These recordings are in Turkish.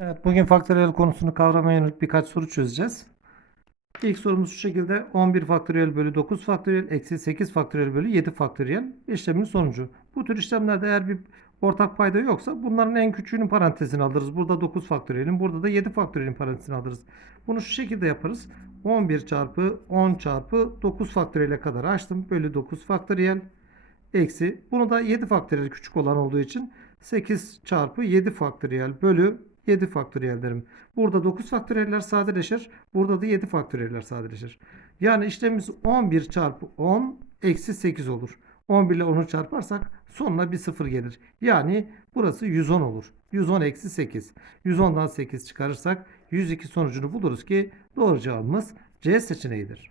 Evet, bugün faktöriyel konusunu kavramaya yönelik birkaç soru çözeceğiz. İlk sorumuz şu şekilde 11 faktöriyel bölü 9 faktöriyel eksi 8 faktöriyel bölü 7 faktöriyel işlemin sonucu. Bu tür işlemlerde eğer bir ortak payda yoksa bunların en küçüğünün parantezini alırız. Burada 9 faktöriyelin burada da 7 faktöriyelin parantezini alırız. Bunu şu şekilde yaparız. 11 çarpı 10 çarpı 9 faktöriyele kadar açtım. Bölü 9 faktöriyel eksi. Bunu da 7 faktöriyel küçük olan olduğu için 8 çarpı 7 faktöriyel bölü 7 faktöriyel derim. Burada 9 faktöriyeller sadeleşir. Burada da 7 faktöriyeller sadeleşir. Yani işlemimiz 11 çarpı 10 eksi 8 olur. 11 ile 10'u çarparsak sonuna bir sıfır gelir. Yani burası 110 olur. 110 eksi 8. 110'dan 8 çıkarırsak 102 sonucunu buluruz ki doğru cevabımız C seçeneğidir.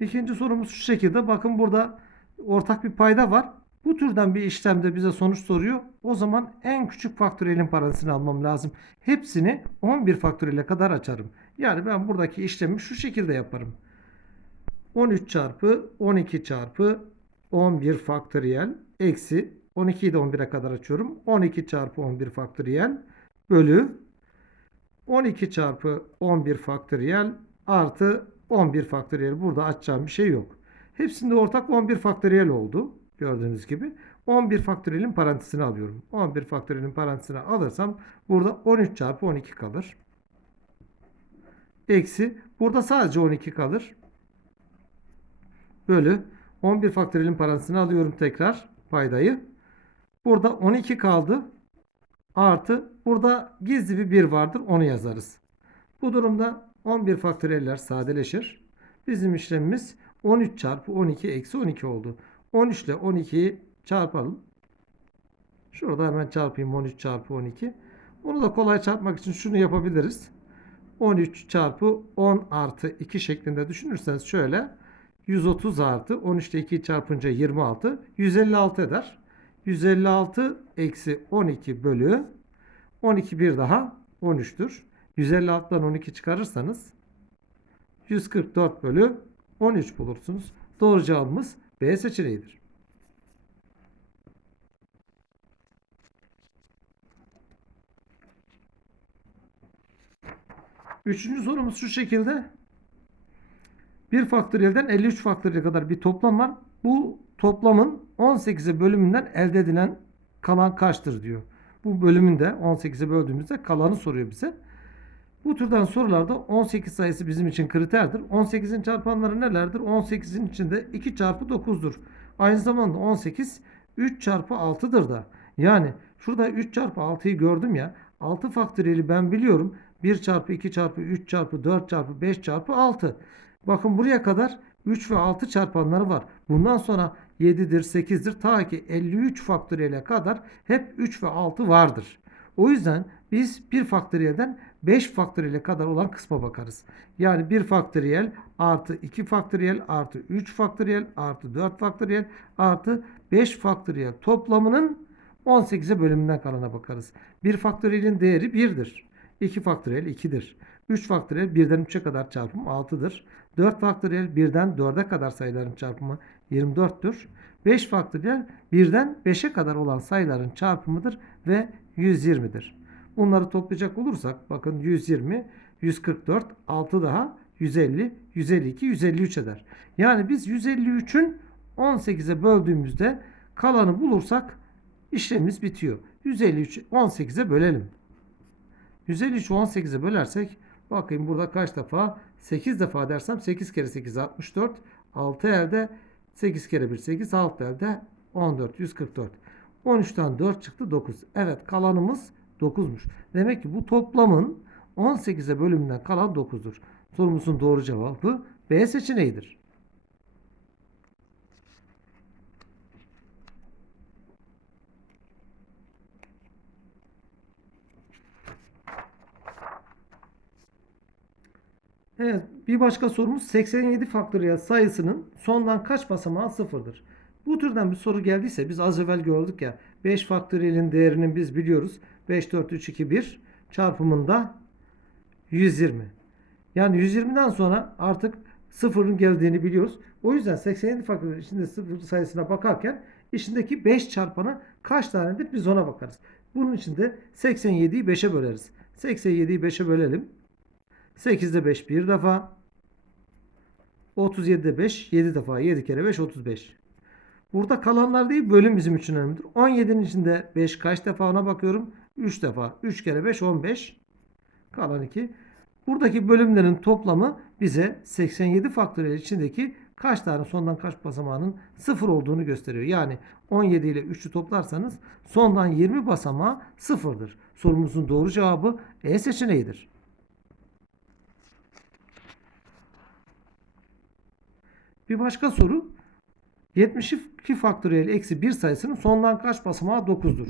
İkinci sorumuz şu şekilde. Bakın burada ortak bir payda var. Bu türden bir işlemde bize sonuç soruyor. O zaman en küçük faktöriyelin parasını almam lazım. Hepsini 11 faktöriyele kadar açarım. Yani ben buradaki işlemi şu şekilde yaparım. 13 çarpı 12 çarpı 11 faktöriyel eksi 12'yi de 11'e kadar açıyorum. 12 çarpı 11 faktöriyel bölü 12 çarpı 11 faktöriyel artı 11 faktöriyel. Burada açacağım bir şey yok. Hepsinde ortak 11 faktöriyel oldu. Gördüğünüz gibi 11 faktöriyelin parantezini alıyorum. 11 faktöriyelin parantezini alırsam burada 13 çarpı 12 kalır. Eksi burada sadece 12 kalır. Bölü 11 faktöriyelin parantezini alıyorum tekrar paydayı. Burada 12 kaldı. Artı burada gizli bir 1 vardır onu yazarız. Bu durumda 11 faktöriyeller sadeleşir. Bizim işlemimiz 13 çarpı 12 eksi 12 oldu. 13 ile 12'yi çarpalım. Şurada hemen çarpayım 13 çarpı 12. Onu da kolay çarpmak için şunu yapabiliriz. 13 çarpı 10 artı 2 şeklinde düşünürseniz şöyle 130 artı 13 ile 2'yi çarpınca 26 156 eder. 156 eksi 12 bölü 12 bir daha 13'tür. 156'dan 12 çıkarırsanız 144 bölü 13 bulursunuz. Doğru cevabımız B seçeneğidir. Üçüncü sorumuz şu şekilde. 1 faktöriyelden 53 faktöriyel kadar bir toplam var. Bu toplamın 18'e bölümünden elde edilen kalan kaçtır diyor. Bu bölümünde 18'e böldüğümüzde kalanı soruyor bize. Bu türden sorularda 18 sayısı bizim için kriterdir. 18'in çarpanları nelerdir? 18'in içinde 2 çarpı 9'dur. Aynı zamanda 18 3 çarpı 6'dır da. Yani şurada 3 çarpı 6'yı gördüm ya. 6 faktöriyeli ben biliyorum. 1 çarpı 2 çarpı 3 çarpı 4 çarpı 5 çarpı 6. Bakın buraya kadar 3 ve 6 çarpanları var. Bundan sonra 7'dir 8'dir ta ki 53 faktöriyele kadar hep 3 ve 6 vardır. O yüzden biz 1 faktöriyelden 5 faktöriyele kadar olan kısma bakarız. Yani 1 faktöriyel artı 2 faktöriyel artı 3 faktöriyel artı 4 faktöriyel artı 5 faktöriyel toplamının 18'e bölümünden kalana bakarız. 1 faktöriyelin değeri 1'dir. 2 faktöriyel 2'dir. 3 faktöriyel 1'den 3'e kadar çarpımı 6'dır. 4 faktöriyel 1'den 4'e kadar sayıların çarpımı 24'tür. 5 faktöriyel 1'den 5'e kadar olan sayıların çarpımıdır ve 120'dir. Bunları toplayacak olursak bakın 120, 144, 6 daha 150, 152, 153 eder. Yani biz 153'ün 18'e böldüğümüzde kalanı bulursak işlemimiz bitiyor. 153 18'e bölelim. 153 18'e bölersek bakayım burada kaç defa 8 defa dersem 8 kere 8 64 6 elde 8 kere 1 8 6 elde 14 144 13'ten 4 çıktı 9. Evet kalanımız 9'muş. Demek ki bu toplamın 18'e bölümünden kalan 9'dur. Sorumuzun doğru cevabı B seçeneğidir. Evet, bir başka sorumuz 87 faktöriyel sayısının sondan kaç basamağı sıfırdır? Bu türden bir soru geldiyse biz az evvel gördük ya 5 faktöriyelin değerinin biz biliyoruz. 5, 4, 3, 2, 1 çarpımında 120. Yani 120'den sonra artık sıfırın geldiğini biliyoruz. O yüzden 87 faktöriyel içinde sıfır sayısına bakarken içindeki 5 çarpanı kaç tanedir biz ona bakarız. Bunun için de 87'yi 5'e böleriz. 87'yi 5'e bölelim. 8'de 5 bir defa. 37'de 5 7 defa. 7 kere 5 35. Burada kalanlar değil bölüm bizim için önemlidir. 17'nin içinde 5 kaç defa ona bakıyorum. 3 defa. 3 kere 5 15. Kalan 2. Buradaki bölümlerin toplamı bize 87 faktöriyel içindeki kaç tane sondan kaç basamağının 0 olduğunu gösteriyor. Yani 17 ile 3'ü toplarsanız sondan 20 basamağı 0'dır. Sorumuzun doğru cevabı E seçeneğidir. Bir başka soru. 72 faktöriyel eksi 1 sayısının sondan kaç basamağı 9'dur.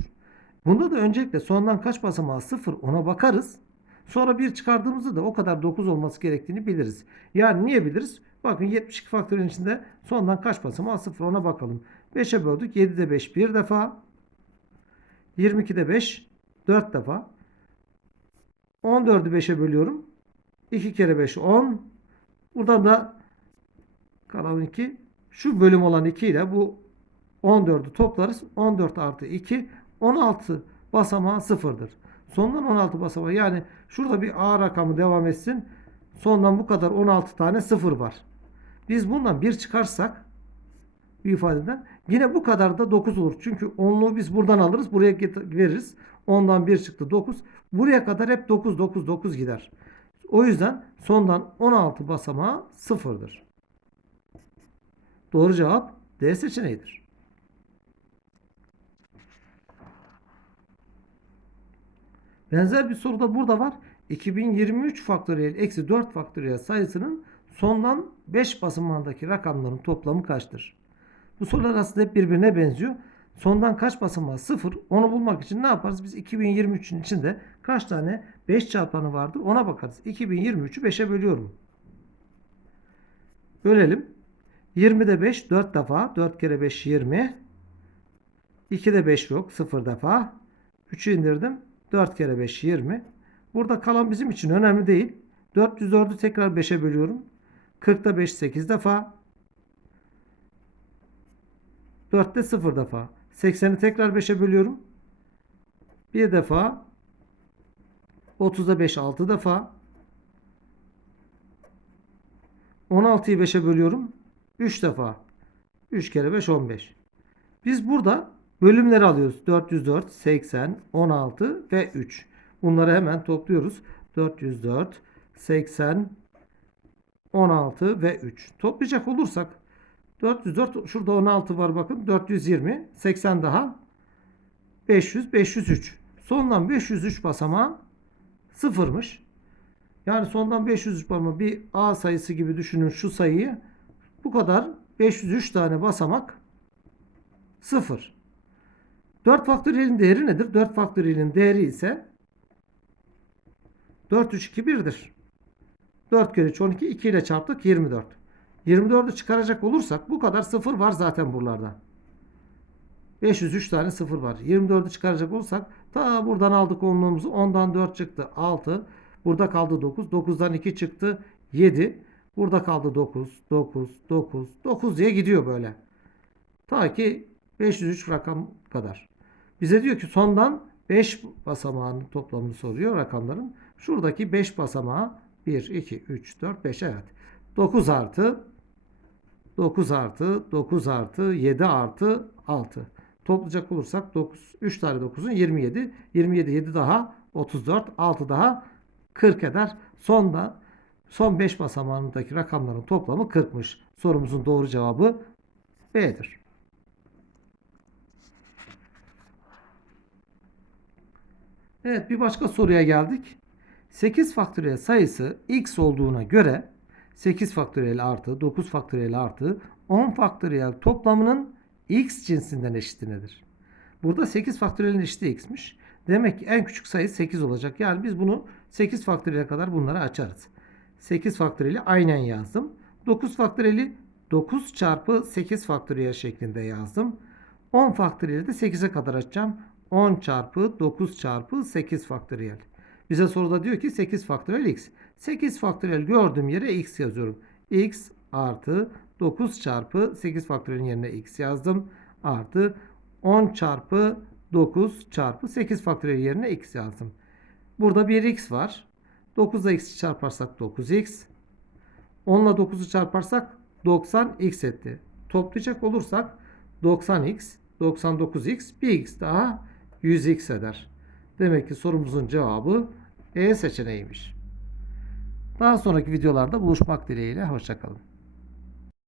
Bunda da öncelikle sondan kaç basamağı 0 ona bakarız. Sonra 1 çıkardığımızda da o kadar 9 olması gerektiğini biliriz. Yani niye biliriz? Bakın 72 faktörün içinde sondan kaç basamağı 0 ona bakalım. 5'e böldük. 7'de 5 bir defa. 22'de 5 4 defa. 14'ü 5'e bölüyorum. 2 kere 5 10. Buradan da kalan 2 şu bölüm olan 2 ile bu 14'ü toplarız. 14 artı 2 16 basamağı sıfırdır. Sondan 16 basamağı yani şurada bir A rakamı devam etsin. Sondan bu kadar 16 tane sıfır var. Biz bundan 1 çıkarsak bir ifadeden yine bu kadar da 9 olur. Çünkü 10'luğu biz buradan alırız. Buraya veririz. 10'dan 1 çıktı 9. Buraya kadar hep 9 9 9 gider. O yüzden sondan 16 basamağı sıfırdır. Doğru cevap D seçeneğidir. Benzer bir soru da burada var. 2023 faktöriyel eksi 4 faktöriyel sayısının sondan 5 basamağındaki rakamların toplamı kaçtır? Bu sorular aslında hep birbirine benziyor. Sondan kaç basamağı 0 onu bulmak için ne yaparız? Biz 2023'ün içinde kaç tane 5 çarpanı vardır ona bakarız. 2023'ü 5'e bölüyorum. Bölelim. 20'de 5 4 defa. 4 kere 5 20. 2'de 5 yok 0 defa. 3'ü indirdim. 4 kere 5 20. Burada kalan bizim için önemli değil. 404'ü tekrar 5'e bölüyorum. 40'da 5 8 defa. 4'te 0 defa. 80'i tekrar 5'e bölüyorum. Bir defa. 30'da 5 6 defa. 16'yı 5'e bölüyorum. 3 defa. 3 kere 5 15. Biz burada bölümleri alıyoruz. 404, 80, 16 ve 3. Bunları hemen topluyoruz. 404, 80, 16 ve 3. Toplayacak olursak 404 şurada 16 var bakın 420 80 daha 500 503 sondan 503 basamağı sıfırmış. Yani sondan 503 basamağı bir A sayısı gibi düşünün şu sayıyı bu kadar 503 tane basamak 0. 4 faktöriyelin değeri nedir? 4 faktöriyelin değeri ise 4 3 2 1'dir. 4 kere 3 12 2 ile çarptık 24. 24'ü çıkaracak olursak bu kadar sıfır var zaten buralarda. 503 tane sıfır var. 24'ü çıkaracak olursak ta buradan aldık onluğumuzu. 10'dan 4 çıktı 6. Burada kaldı 9. 9'dan 2 çıktı 7. Burada kaldı 9, 9, 9, 9 diye gidiyor böyle. Ta ki 503 rakam kadar. Bize diyor ki sondan 5 basamağının toplamını soruyor rakamların. Şuradaki 5 basamağı 1, 2, 3, 4, 5 evet. 9 artı 9 artı 9 artı 7 artı 6. Toplayacak olursak 9, 3 tane 9'un 27. 27 7 daha 34 6 daha 40 eder. Sonda son 5 basamağındaki rakamların toplamı 40'mış. Sorumuzun doğru cevabı B'dir. Evet bir başka soruya geldik. 8 faktöriyel sayısı x olduğuna göre 8 faktöriyel artı 9 faktöriyel artı 10 faktöriyel toplamının x cinsinden eşiti nedir? Burada 8 faktöriyelin eşiti x'miş. Demek ki en küçük sayı 8 olacak. Yani biz bunu 8 faktöriyele kadar bunları açarız. 8 faktöriyeli aynen yazdım. 9 faktöriyeli 9 çarpı 8 faktöriyel şeklinde yazdım. 10 faktöriyeli de 8'e kadar açacağım. 10 çarpı 9 çarpı 8 faktöriyel. Bize soruda diyor ki 8 faktöriyel x. 8 faktöriyel gördüğüm yere x yazıyorum. x artı 9 çarpı 8 faktöriyelin yerine x yazdım. Artı 10 çarpı 9 çarpı 8 faktöriyel yerine x yazdım. Burada bir x var. 9 ile x'i çarparsak 9x. 10 ile 9'u çarparsak 90x etti. Toplayacak olursak 90x, 99x, bir x daha 100x eder. Demek ki sorumuzun cevabı E seçeneğiymiş. Daha sonraki videolarda buluşmak dileğiyle. Hoşçakalın.